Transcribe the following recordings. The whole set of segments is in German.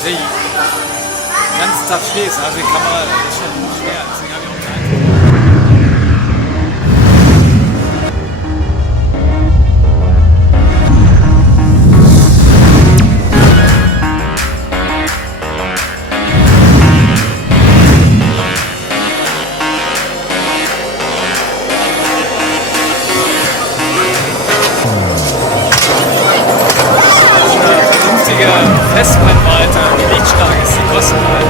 natürlich den ganzen Tag stehst, also die Kamera ist schon schwer, deswegen habe ich auch keine. Festbrennweite, die lichtstark ist, die kosten halt.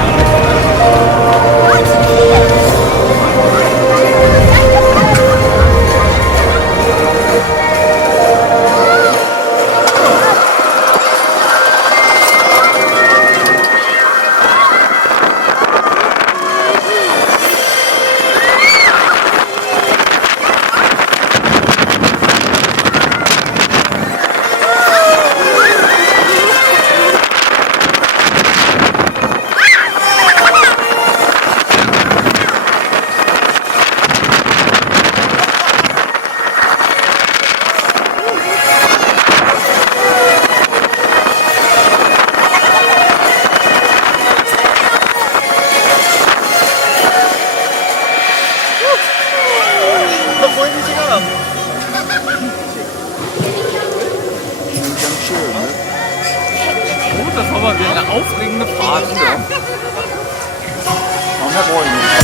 Gut, das war mal wieder eine aufregende Fahrt. Ja. Warum Herr Rollen?